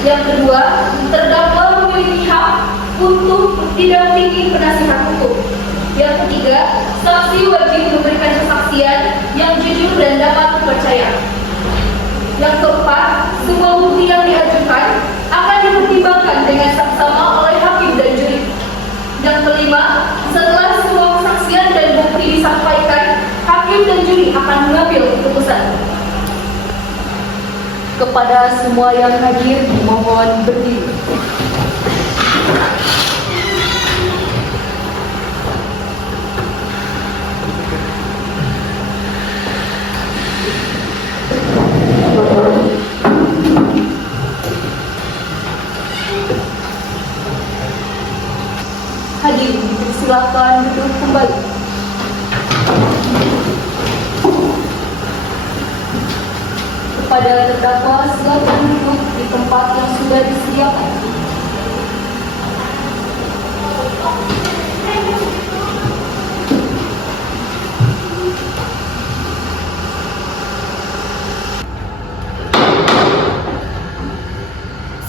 Yang kedua, terdakwa memiliki hak untuk didampingi penasihat hukum. Yang ketiga, saksi wajib memberikan kesaksian yang jujur dan dapat dipercaya. Yang keempat, semua bukti yang diajukan akan dipertimbangkan dengan saksama oleh hakim dan juri. Yang kelima, setelah semua kesaksian dan bukti disampaikan, hakim dan juri akan mengambil keputusan. Kepada semua yang hadir, mohon berdiri. Hadirin, silakan duduk kembali. Kepada terdakwa, silakan duduk di tempat yang sudah disediakan.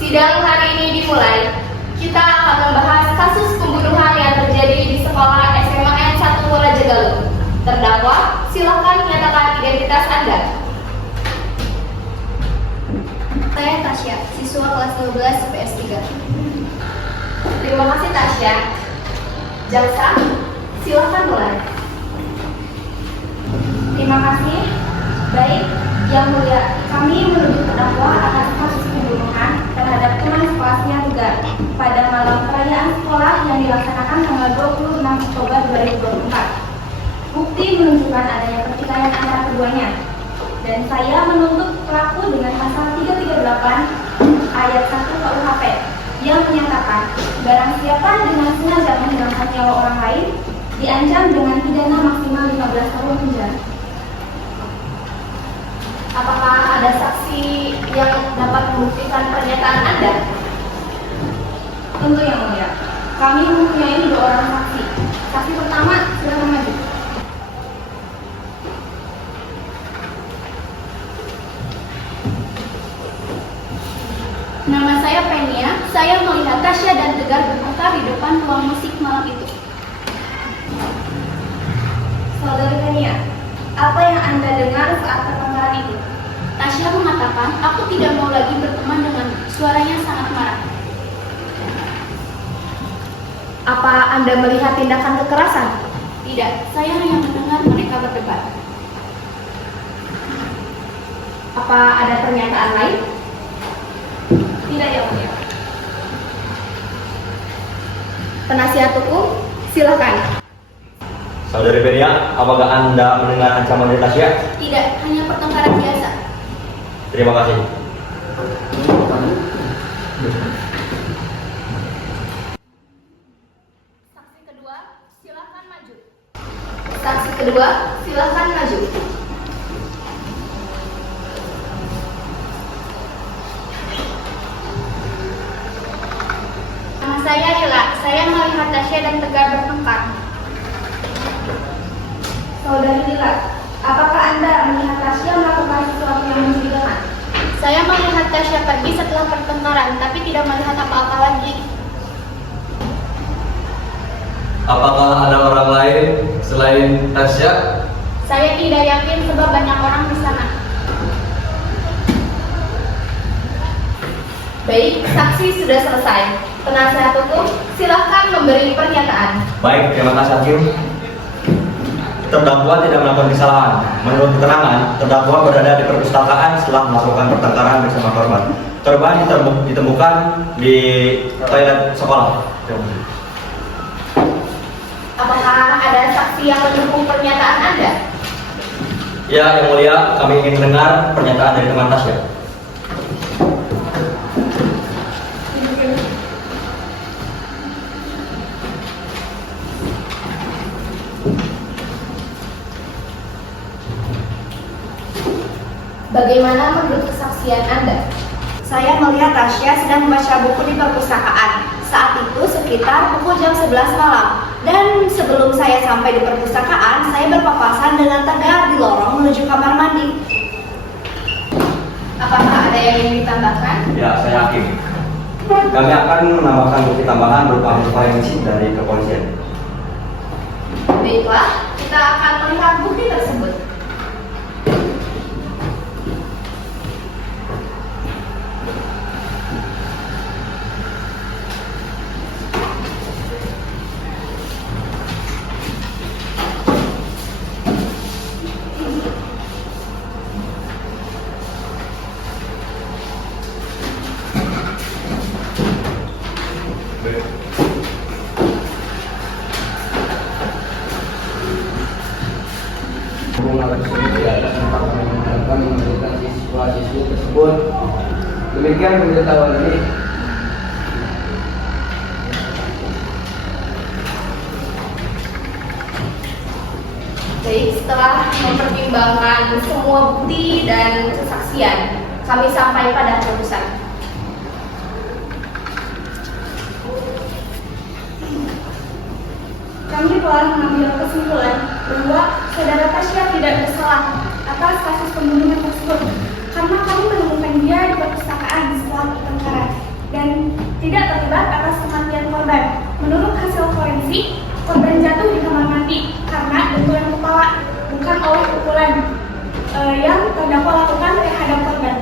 Sidang hari ini dimulai. Kita akan membahas kasus pembunuhan yang terjadi di sekolah SMA N 1 Raja Galuh. Terdakwa, silakan menyatakan identitas Anda. Saya Tasya, siswa kelas 12 IPS 3. Terima kasih Tasya. Jaksa, silakan mulai. Terima kasih. Baik, Yang Mulia, kami menuduh terdakwa atas kasus pembunuhan terhadap teman sekelasnya juga pada malam perayaan sekolah yang dilaksanakan tanggal 26 Oktober 2024. Bukti menunjukkan adanya pertikaian antara keduanya. Dan saya menuntut pelaku dengan pasal 338 ayat 1 KUHP yang menyatakan barang siapa dengan sengaja menghilangkan nyawa orang lain diancam dengan pidana maksimal 15 tahun penjara. Apakah ada saksi yang dapat membuktikan pernyataan Anda? Tentu Yang Mulia, kami mempunyai 2 orang saksi. Saksi pertama silakan maju. Nama saya Penia, saya melihat Tasya dan Tegar bertengkar di depan ruang musik malam itu. Saudari Penia, apa yang Anda dengar saat pertengkaran itu? Tasya mengatakan, aku tidak mau lagi berteman denganmu. Suaranya sangat marah. Apa Anda melihat tindakan kekerasan? Tidak, saya hanya mendengar mereka berdebat. Apa ada pernyataan lain? Tidak, Yang Mulia. Penasihat hukum, silakan. Saudari Penia, apakah Anda mendengar ancaman dari Tasya? Tidak, hanya pertengkaran biasa. Terima kasih. Saksi kedua, silakan maju. Saksi kedua, silakan maju. Nama saya Lila, saya melihat Tasya dan Tegar bertengkar. Saudari Lila, apakah Anda melihat Tasya melakukan sesuatu yang mencurigakan? Saya melihat Tasya pergi setelah pertengkaran, tapi tidak melihat apa-apa lagi. Apakah ada orang lain selain Tasya? Saya tidak yakin sebab banyak orang di sana. Baik, saksi sudah selesai. Penasihat hukum, silakan memberi pernyataan. Baik, terima kasih Hakim. Terdakwa tidak melakukan kesalahan. Menurut keterangan, terdakwa berada di perpustakaan setelah melakukan pertengkaran bersama korban. Korban ditemukan di toilet sekolah. Apakah ada saksi yang mendukung pernyataan Anda? Ya, Yang Mulia, kami ingin mendengar pernyataan dari teman Tasya. Bagaimana menurut kesaksian Anda? Saya melihat Tasya sedang membaca buku di perpustakaan. Saat itu sekitar pukul jam 11 malam. Dan sebelum saya sampai di perpustakaan, saya berpapasan dengan Tegar di lorong menuju kamar mandi. Apakah ada yang ingin ditambahkan? Ya, saya yakin. Kami akan menambahkan bukti tambahan berupa hasil forensik dari kepolisian. Baiklah, kita akan melihat bukti tersebut. Mengajukan siswa-siswi tersebut. Demikian pemberitahuan ini. Baik, setelah mempertimbangkan semua bukti dan kesaksian, kami sampai pada keputusan. Kami telah mengambil kesimpulan bahwa saudara Tasya tidak bersalah atas kasus pembunuhan tersebut karena kami menemukan dia di perpustakaan setelah pertengkaran dan tidak terlibat atas kematian korban. Menurut hasil forensik, korban jatuh di kamar mandi karena benturan kepala, bukan oleh pukulan yang terdakwa lakukan terhadap korban.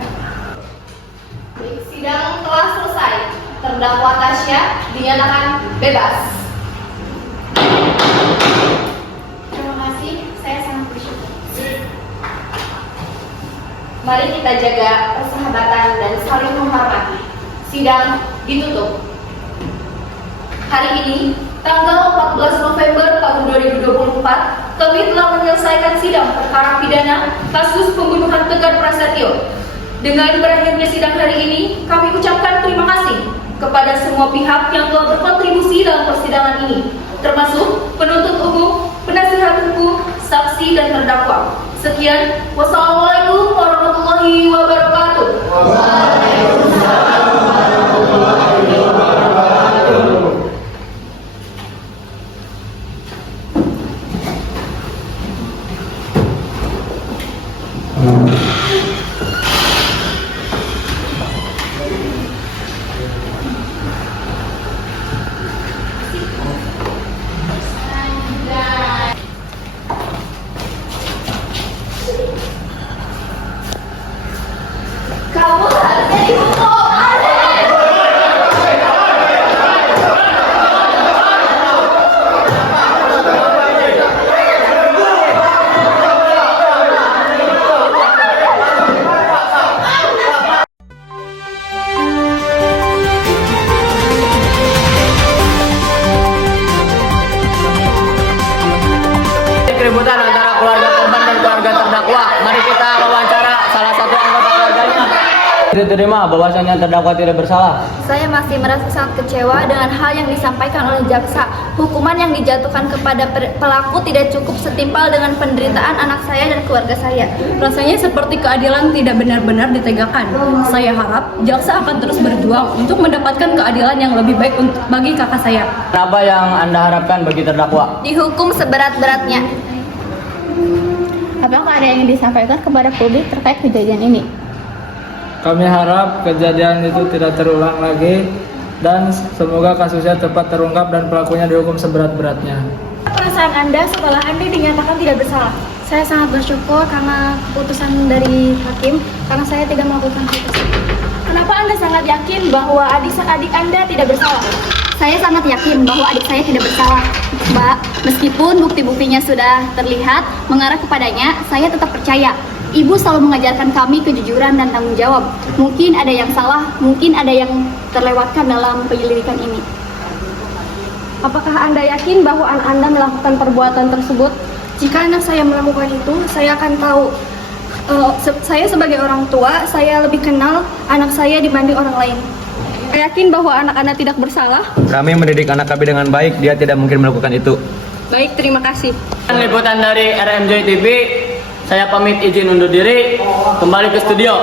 Baik, sidang telah selesai. Terdakwa Tasya dinyatakan bebas. Terima kasih, saya sangat bersyukur. Mari kita jaga persahabatan dan saling menghormati. Sidang ditutup. Hari ini, tanggal 14 November tahun 2024, kami telah menyelesaikan sidang perkara pidana kasus pembunuhan Tegar Prasetyo. Dengan berakhirnya sidang hari ini, kami ucapkan terima kasih kepada semua pihak yang telah berkontribusi dalam persidangan ini, termasuk penuntut umum, penasihat hukum, saksi, dan terdakwa. Sekian, wassalamualaikum warahmatullahi wabarakatuh. Kamu harusnya dihukum. Keributan antara keluarga korban dan keluarga terdakwa. Mari kita wawancara salah satu anggota keluarganya. Diterima bahwasannya terdakwa tidak bersalah. Saya masih merasa sangat kecewa dengan hal yang disampaikan oleh jaksa. Hukuman yang dijatuhkan kepada pelaku tidak cukup setimpal dengan penderitaan anak saya dan keluarga saya. Rasanya seperti keadilan tidak benar-benar ditegakkan. Saya harap jaksa akan terus berjuang untuk mendapatkan keadilan yang lebih baik bagi kakak saya. Apa yang Anda harapkan bagi terdakwa? Dihukum seberat-beratnya. Apakah ada yang disampaikan kepada publik terkait kejadian ini? Kami harap kejadian itu tidak terulang lagi dan semoga kasusnya cepat terungkap dan pelakunya dihukum seberat-beratnya. Perasaan Anda setelah Anda dinyatakan tidak bersalah? Saya sangat bersyukur karena keputusan dari hakim karena saya tidak melakukan hal tersebut. Kenapa Anda sangat yakin bahwa adik Anda tidak bersalah? Saya sangat yakin bahwa adik saya tidak bersalah, Mbak. Meskipun bukti-buktinya sudah terlihat mengarah kepadanya, saya tetap percaya. Ibu selalu mengajarkan kami kejujuran dan tanggung jawab. Mungkin ada yang salah, mungkin ada yang terlewatkan dalam penyelidikan ini. Apakah Anda yakin bahwa anak Anda melakukan perbuatan tersebut? Jika anak saya melakukan itu, saya akan tahu. Saya sebagai orang tua, saya lebih kenal anak saya dibanding orang lain. Saya yakin bahwa anak Anda tidak bersalah. Kami mendidik anak kami dengan baik, dia tidak mungkin melakukan itu. Baik, terima kasih. Liputan dari RMJ TV, saya pamit izin undur diri, kembali ke studio.